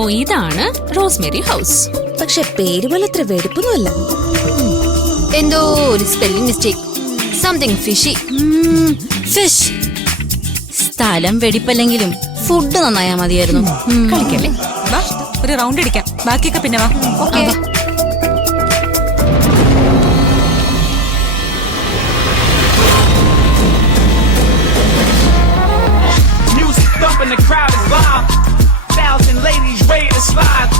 അപ്പോ ഇതാണ് Rosemary house. പക്ഷെ പേര് പോലെ അത്ര വെടിപ്പൊന്നുമല്ല. എന്തോ ഒരു spelling mistake, something fishy. Fish. സ്ഥലം വെടിപ്പല്ലെങ്കിലും ഫുഡ് നന്നായാ മതിയായിരുന്നു. കളിക്കല്ലേ, വാ ഒരു റൗണ്ട് അടിക്കാം, ബാക്കിയൊക്കെ പിന്നെ വാ. Okay. The crowd is live. 1,000 ladies ready to slide.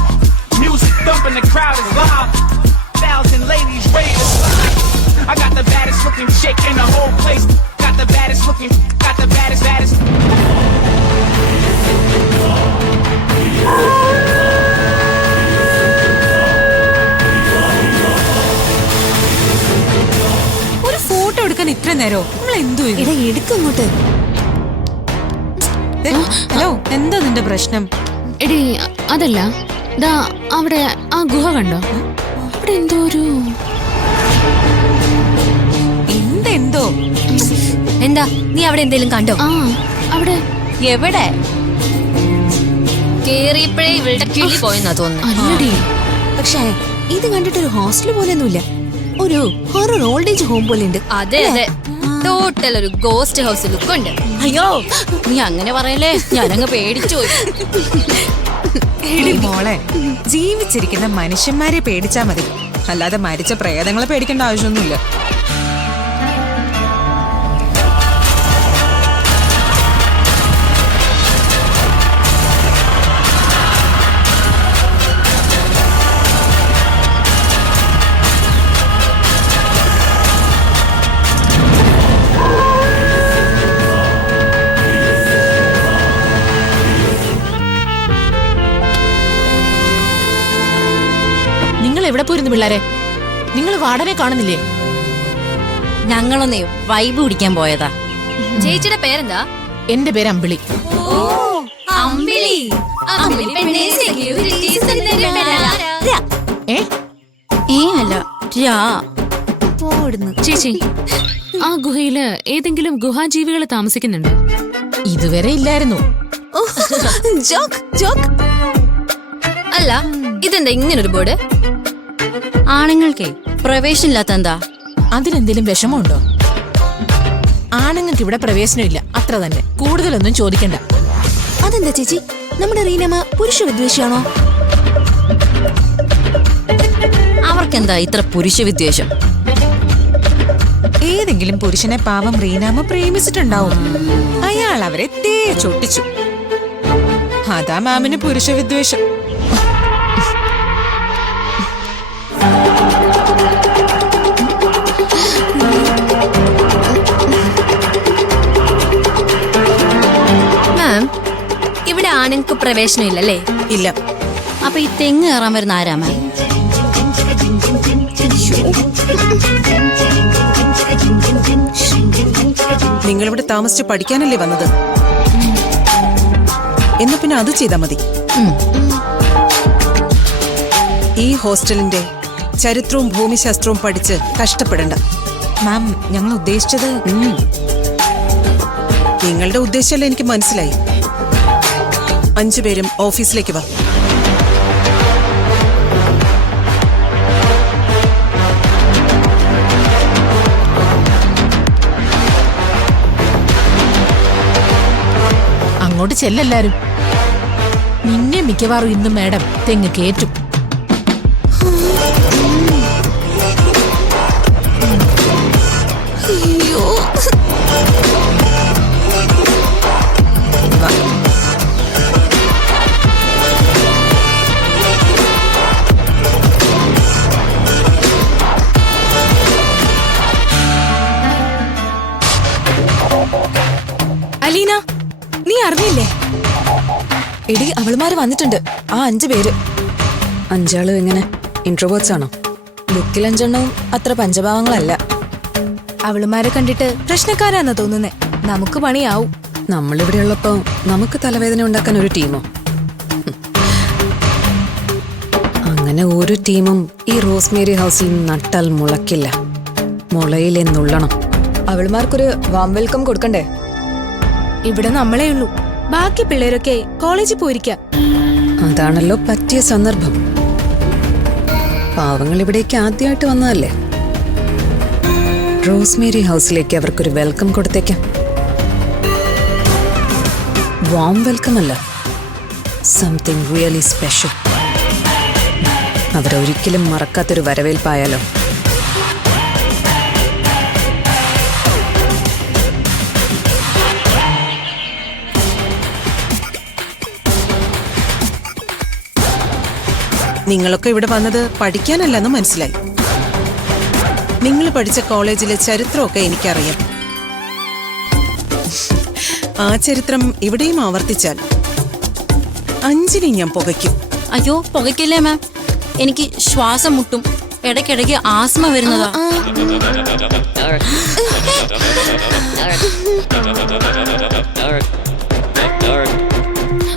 Music thumping, the crowd is live. 1,000 ladies ready to slide. I got the baddest looking chick in the whole place. Got the baddest looking, got the baddest. ഒരു photo എടുക്കാൻ ഇത്ര നേരോ? നമ്മൾ എന്തോ എടുക്കങ്ങോട്ട്. Hello, എന്താ നിന്റെ പ്രശ്നം? എടി അതല്ല, ദാ അവിടെ ആ ഗുഹ കണ്ടോ? അവിടെ എന്തോ ഒരു എന്തോ. എന്താ നീ അവിടെ എന്തേലും കണ്ടോ? ആ അവിടെ എവിടെ? കേറിയപ്പോഴേ ഇവളുടെ കിളി പോയെന്നാ തോന്നുന്നു. അല്ലടി, പക്ഷേ ഇത് കണ്ടിട്ടൊരു ഹോസ്റ്റൽ പോലെയൊന്നുമില്ല, ഒരു ഹൊറർ ഓൾഡ് ഏജ് ഹോം പോലെ ഉണ്ട്. അതെ അതെ, ടോട്ടൽ ഒരു ഗോസ്റ്റ് ഹൗസ് ലുക്ക് ഉണ്ട്. അയ്യോ, നീ അങ്ങനെ പറയല്ലേ, ഞാനങ്ങ് പേടിച്ചു പോയി. എടി മോളെ, ജീവിച്ചിരിക്കുന്ന മനുഷ്യന്മാരെ പേടിച്ചാ മതി, അല്ലാതെ മരിച്ച പ്രേതങ്ങളെ പേടിക്കേണ്ട ആവശ്യമൊന്നുമില്ല. എവിടെ പോയിരുന്നു പിള്ളേരെ? നിങ്ങൾ വാടനെ കാണുന്നില്ലേ? ഞങ്ങളൊന്നേ വൈബ് പിടിക്കാൻ പോയതാ. ചേച്ചിയുടെ പേരെന്താ? എന്റെ പേര് അമ്പിളി. ചേച്ചി, ആ ഗുഹയില് ഏതെങ്കിലും ഗുഹാജീവികൾ താമസിക്കുന്നുണ്ടോ? ഇതുവരെ ഇല്ലായിരുന്നു. അല്ല, ഇതെന്താ ഇങ്ങനൊരു ബോർഡ്? ആണുങ്ങൾക്കേ പ്രവേശനമില്ലാത്ത എന്താ? അതിനെന്തെങ്കിലും വിഷമമുണ്ടോ? ആണുങ്ങൾക്ക് ഇവിടെ പ്രവേശനമില്ല, അത്ര തന്നെ. കൂടുതലൊന്നും ചോദിക്കണ്ട. അതെന്താ ചേച്ചി, നമ്മുടെ റീനമ്മ പുരുഷ വിദ്വേഷിയാണോ? അവർക്കെന്താ ഇത്ര പുരുഷ വിദ്വേഷം? ഏതെങ്കിലും പുരുഷനെ പാവം റീനാമ്മ പ്രേമിച്ചിട്ടുണ്ടാവും. അയാൾ അവരെ തേച്ചൊട്ടിച്ചു. അതാ മാമിന് പുരുഷ വിദ്വേഷം. ഇവിടെ ആണുങ്ങൾക്ക് പ്രവേശനം ഇല്ലല്ലേ? ഇല്ല. അപ്പൊ ഈ തെങ്ങ് കയറാൻ വരുന്ന ആരാ മാം? നിങ്ങളിവിടെ താമസിച്ച് പഠിക്കാനല്ലേ വന്നത്? എന്നാ പിന്നെ അത് ചെയ്താ മതി. ഈ ഹോസ്റ്റലിന്റെ ചരിത്രവും ഭൂമിശാസ്ത്രവും പഠിച്ച് കഷ്ടപ്പെടണ്ട. മാം, ഞങ്ങൾ ഉദ്ദേശിച്ചത് നിങ്ങളുടെ ഉദ്ദേശമല്ല, എനിക്ക് മനസ്സിലായി. 5 പേരും ഓഫീസിലേക്ക് വാ. അങ്ങോട്ട് ചെല്ലെല്ലാരും. നിന്നെ മിക്കവാറും ഇന്ന് മാഡം തെങ്ങ് കേറ്റും. അലീന, നീ അറിഞ്ഞില്ലേ? എടി, അവളുമാര് വന്നിട്ടുണ്ട്. ആ 5 പേര്. 5 ആളും എങ്ങനെ? ഇൻട്രോവേർട്സ് ആണോ? ലുക്കിൽ 5 എണ്ണവും അത്ര പഞ്ചഭാവങ്ങളല്ല. അവളുമാരെ കണ്ടിട്ട് പ്രശ്നക്കാരാന്നാ തോന്നുന്നേ. നമുക്ക് പണിയാവും. നമ്മളിവിടെ ഉള്ളപ്പോ നമുക്ക് തലവേദന ഉണ്ടാക്കാൻ ഒരു ടീമോ? അങ്ങനെ ഒരു ടീമും ഈ റോസ്മേരി ഹൗസിൽ നട്ടാൽ മുളക്കില്ല. മുളയിലെ നുള്ളണം. അവളുമാർക്കൊരു വാം വെൽക്കം കൊടുക്കണ്ടേ? ഇവിടെ നമ്മളേ ഉള്ളൂ, ബാക്കി പിള്ളേരൊക്കെ കോളേജിൽ പോയിരിക്കാം. അതാണല്ലോ പറ്റിയ സന്ദർഭം. പാവങ്ങൾ ഇവിടേക്ക് ആദ്യമായിട്ട് വന്നതല്ലേ. റോസ്മേരി ഹൗസിലേക്ക് അവർക്കൊരു വെൽക്കം കൊടുത്തേക്കാം. വാം വെൽക്കം അല്ല, സംതിങ് റിയലി സ്പെഷ്യൽ. അവരൊരിക്കലും മറക്കാത്തൊരു വരവേൽപ്പായാലോ. നിങ്ങളൊക്കെ ഇവിടെ വന്നത് പഠിക്കാനല്ലെന്ന് മനസ്സിലായി. നിങ്ങൾ പഠിച്ച കോളേജിലെ ചരിത്രമൊക്കെ എനിക്കറിയാം. ആ ചരിത്രം ഇവിടെയും ആവർത്തിച്ചാൽ അഞ്ജലി ഞാൻ പുകയ്ക്കും. അയ്യോ പുകയ്ക്കില്ലേ മാം, എനിക്ക് ശ്വാസം മുട്ടും, ഇടയ്ക്കിടയ്ക്ക് ആസ്മ വരുന്നതാ.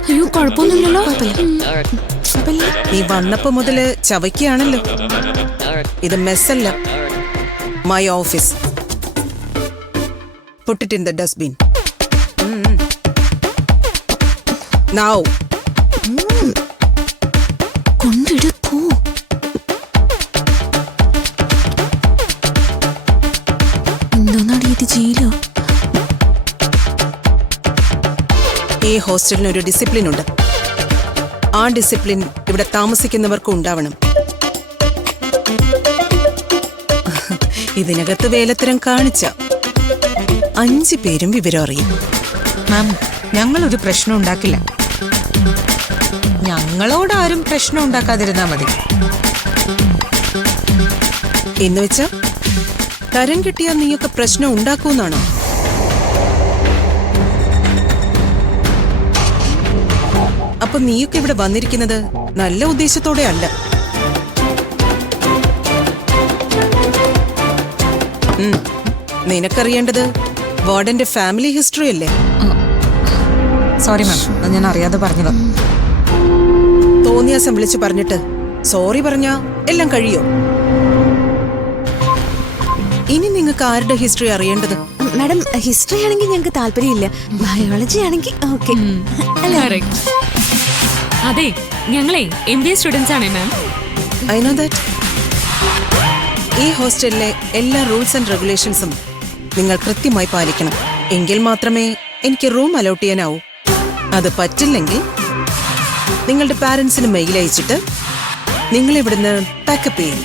അയ്യോ കുഴപ്പമൊന്നുമില്ലല്ലോ. നീ വന്നപ്പോ മുതല് ചവയ്ക്കാണല്ലോ. ഇത് മെസ്സല്ല, my office. Put it in the dustbin. Now. കൊണ്ടെടുക്കൂ. എന്തോന്നാടി ഇത് ജയിലോ? ഈ ഹോസ്റ്റലിന് ഒരു ഡിസിപ്ലിൻ ഉണ്ട്. ആ ഡിസിപ്ലിൻ ഇവിടെ താമസിക്കുന്നവർക്കും ഉണ്ടാവണം. ഇതിനകത്ത് വേലത്തരം കാണിച്ച 5 പേരും വിവരം അറിയും. മാം, ഞങ്ങളൊരു പ്രശ്നം ഉണ്ടാക്കില്ല. ഞങ്ങളോട് ആരും പ്രശ്നം ഉണ്ടാക്കാതിരുന്നാ മതി. എന്ന് വെച്ചാ തരം കിട്ടിയാൽ നീയൊക്കെ പ്രശ്നം ഉണ്ടാക്കൂന്നാണോ? അപ്പൊ നീയൊക്കെ ഇവിടെ വന്നിരിക്കുന്നത് നല്ല ഉദ്ദേശത്തോടെ അല്ല. നിനക്കറിയേണ്ടത് വാർഡന്റെ ഫാമിലി ഹിസ്റ്ററി അല്ലേ? സോറി മാം, ഞാൻ അറിയാതെ പറഞ്ഞതാ. തോന്നിയാസം വിളിച്ചു പറഞ്ഞിട്ട് സോറി പറഞ്ഞാ എല്ലാം കഴിയോ? ഇനി നിങ്ങൾക്ക് ആരുടെ ഹിസ്റ്ററി അറിയേണ്ടത്? മാഡം, ഹിസ്റ്ററി ആണെങ്കിൽ ഞങ്ങൾക്ക് താല്പര്യമില്ല. ബയോളജി ആണെങ്കിൽ ഓക്കെ. അതെ, ഞങ്ങളെ MBA സ്റ്റുഡൻസ് ആണ് മാം. I know that. ഈ ഹോസ്റ്റലിലെ എല്ലാ റൂൾസ് ആൻഡ് റെഗുലേഷൻസും നിങ്ങൾ കൃത്യമായി പാലിക്കണം. എങ്കിൽ മാത്രമേ എനിക്ക് റൂം അലോട്ട് ചെയ്യാനാവൂ. അത് പറ്റില്ലെങ്കിൽ നിങ്ങളുടെ പാരന്റ്സിന് മെയിൽ അയച്ചിട്ട് നിങ്ങൾ ഇവിടുന്ന് പാക്കപ്പ് ചെയ്യും.